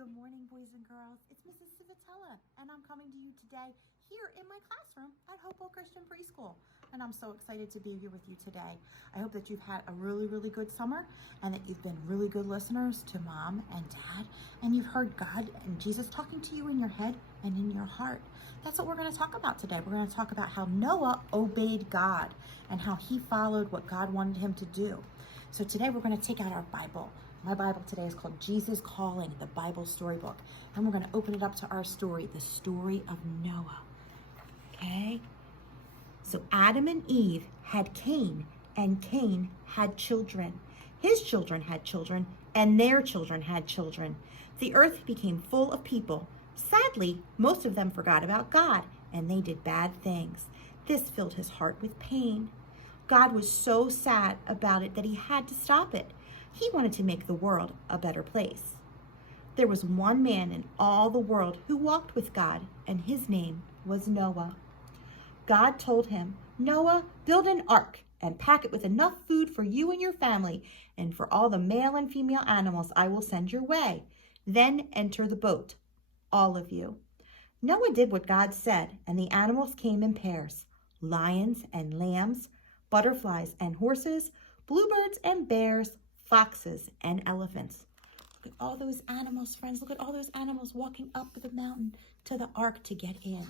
Good morning, boys and girls. It's Mrs. Civitella, and I'm coming to you today here in my classroom at Hopewell Christian Preschool. And I'm so excited to be here with you today. I hope that you've had a really, really good summer and that you've been really good listeners to Mom and Dad, and you've heard God and Jesus talking to you in your head and in your heart. That's what we're going to talk about today. We're going to talk about how Noah obeyed God and how he followed what God wanted him to do. So today we're going to take out our Bible. My Bible today is called Jesus Calling, the Bible Storybook. And we're going to open it up to our story, the story of Noah. Okay? So Adam and Eve had Cain, and Cain had children. His children had children, and their children had children. The earth became full of people. Sadly, most of them forgot about God, and they did bad things. This filled his heart with pain. God was so sad about it that he had to stop it. He wanted to make the world a better place. There was one man in all the world who walked with God, and his name was Noah. God told him, "Noah, build an ark and pack it with enough food for you and your family and for all the male and female animals I will send your way. Then enter the boat, all of you." Noah did what God said, and the animals came in pairs: lions and lambs, butterflies and horses, bluebirds and bears, foxes and elephants. Look at all those animals, friends. Look at all those animals walking up the mountain to the ark to get in.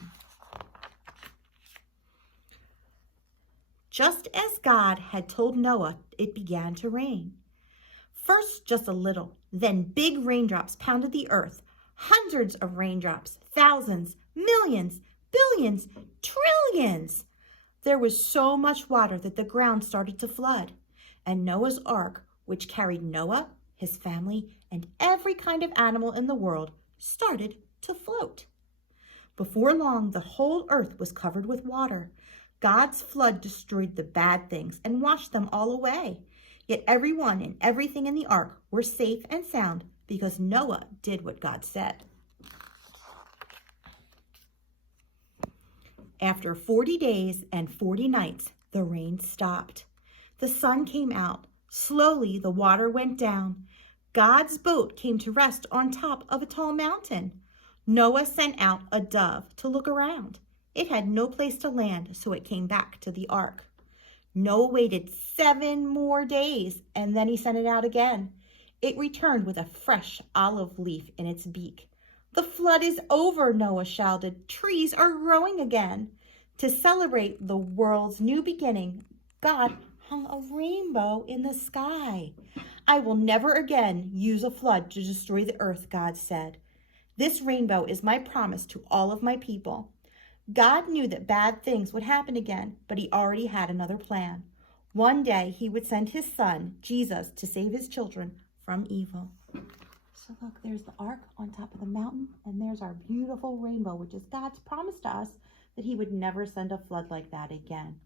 Just as God had told Noah, it began to rain. First, just a little, then big raindrops pounded the earth. Hundreds of raindrops, thousands, millions, billions, trillions. There was so much water that the ground started to flood, and Noah's ark, which carried Noah, his family, and every kind of animal in the world, started to float. Before long, the whole earth was covered with water. God's flood destroyed the bad things and washed them all away. Yet everyone and everything in the ark were safe and sound because Noah did what God said. After 40 days and 40 nights, the rain stopped. The sun came out. Slowly, the water went down. God's boat came to rest on top of a tall mountain. Noah sent out a dove to look around. It had no place to land, so it came back to the ark. Noah waited 7 more days, and then he sent it out again. It returned with a fresh olive leaf in its beak. "The flood is over," Noah shouted. "Trees are growing again." To celebrate the world's new beginning, God hung a rainbow in the sky. "I will never again use a flood to destroy the earth," God said. "This rainbow is my promise to all of my people." God knew that bad things would happen again, but he already had another plan. One day he would send his son, Jesus, to save his children from evil. So look, there's the ark on top of the mountain, and there's our beautiful rainbow, which is God's promise to us that he would never send a flood like that again.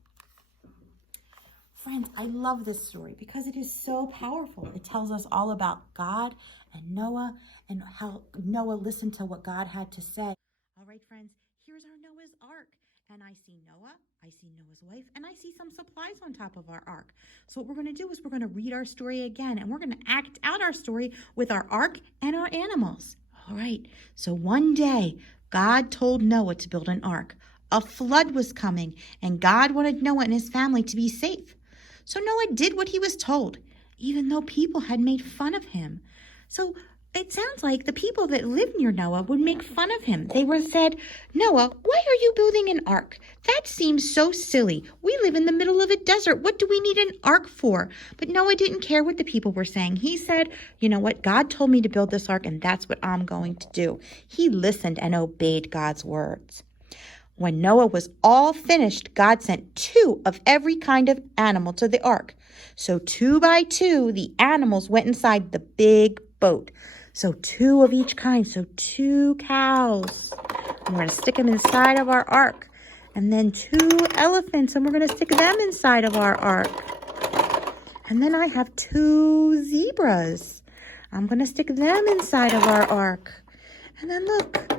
Friends, I love this story because it is so powerful. It tells us all about God and Noah and how Noah listened to what God had to say. All right, friends, here's our Noah's Ark. And I see Noah, I see Noah's wife, and I see some supplies on top of our ark. So what we're going to do is we're going to read our story again, and we're going to act out our story with our ark and our animals. All right, so one day, God told Noah to build an ark. A flood was coming, and God wanted Noah and his family to be safe. So Noah did what he was told, even though people had made fun of him. So it sounds like the people that lived near Noah would make fun of him. They were said, "Noah, why are you building an ark? That seems so silly. We live in the middle of a desert. What do we need an ark for?" But Noah didn't care what the people were saying. He said, "You know what? God told me to build this ark, and that's what I'm going to do." He listened and obeyed God's words. When Noah was all finished, God sent 2 of every kind of animal to the ark. So 2 by 2, the animals went inside the big boat. So 2 of each kind, so 2 cows. And we're going to stick them inside of our ark. And then 2 elephants, and we're going to stick them inside of our ark. And then I have 2 zebras. I'm going to stick them inside of our ark. And then look,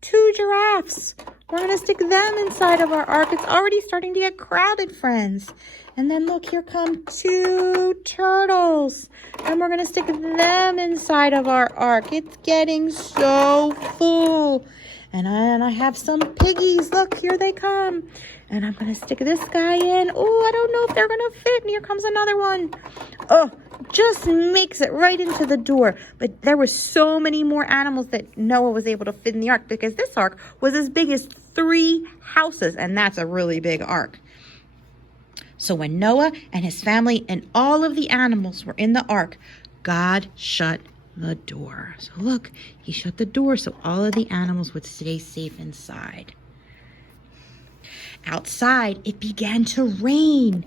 2 giraffes. We're going to stick them inside of our ark. It's already starting to get crowded, friends. And then look, here come 2 turtles. And we're going to stick them inside of our ark. It's getting so full. And I have some piggies. Look, here they come. And I'm going to stick this guy in. Oh, I don't know if they're going to fit. And here comes another one. Oh, just makes it right into the door. But there were so many more animals that Noah was able to fit in the ark, because this ark was as big as 3 houses. And that's a really big ark. So when Noah and his family and all of the animals were in the ark, God shut the door. So look, he shut the door so all of the animals would stay safe inside. Outside, it began to rain.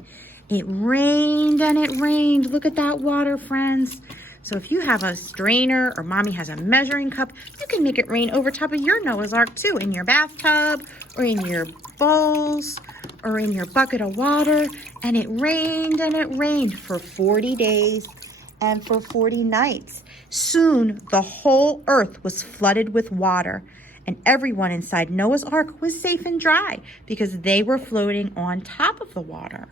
It rained and it rained. Look at that water, friends. So if you have a strainer or mommy has a measuring cup, you can make it rain over top of your Noah's Ark too, in your bathtub or in your bowls or in your bucket of water. And it rained for 40 days and for 40 nights. Soon the whole earth was flooded with water, and everyone inside Noah's Ark was safe and dry because they were floating on top of the water.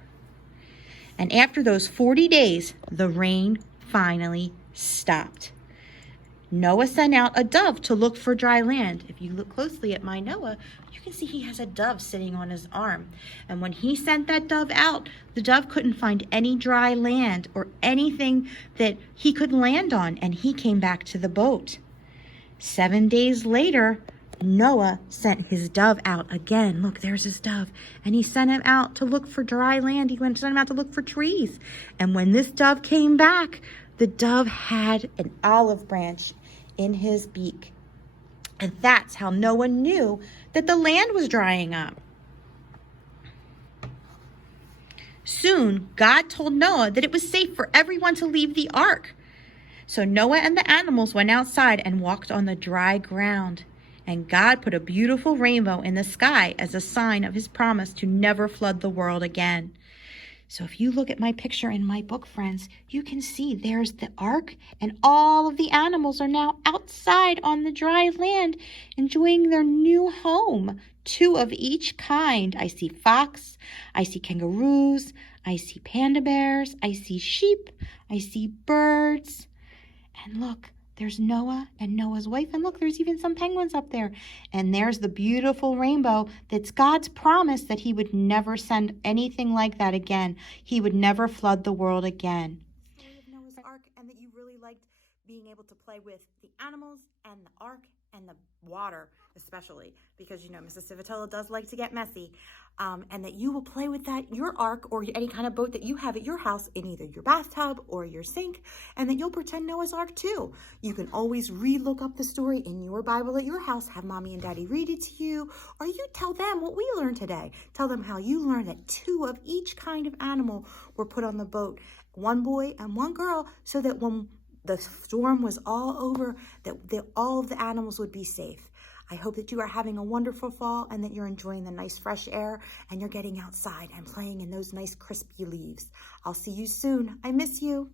And after those 40 days, the rain finally stopped. Noah sent out a dove to look for dry land. If you look closely at my Noah, you can see he has a dove sitting on his arm. And when he sent that dove out, the dove couldn't find any dry land or anything that he could land on, and he came back to the boat. 7 days later, Noah sent his dove out again. Look, there's his dove. And he sent him out to look for dry land. He sent him out to look for trees. And when this dove came back, the dove had an olive branch in his beak. And that's how Noah knew that the land was drying up. Soon, God told Noah that it was safe for everyone to leave the ark. So Noah and the animals went outside and walked on the dry ground. And God put a beautiful rainbow in the sky as a sign of his promise to never flood the world again. So if you look at my picture in my book, friends, you can see there's the ark, and all of the animals are now outside on the dry land enjoying their new home. 2 of each kind. I see fox, I see kangaroos, I see panda bears, I see sheep, I see birds. And look, there's Noah and Noah's wife. And look, there's even some penguins up there. And there's the beautiful rainbow that's God's promise that he would never send anything like that again. He would never flood the world again. Story of Noah's Ark, and that you really liked being able to play with the animals and the ark and the water, especially because, you know, Mrs. Civitella does like to get messy, and that you will play with that, your ark or any kind of boat that you have at your house in either your bathtub or your sink, and that you'll pretend Noah's Ark too. You can always look up the story in your Bible at your house, have mommy and daddy read it to you, or you tell them what we learned today. Tell them how you learned that 2 of each kind of animal were put on the boat, 1 boy and 1 girl, so that when the storm was all over, that all of the animals would be safe. I hope that you are having a wonderful fall and that you're enjoying the nice fresh air and you're getting outside and playing in those nice crispy leaves. I'll see you soon. I miss you.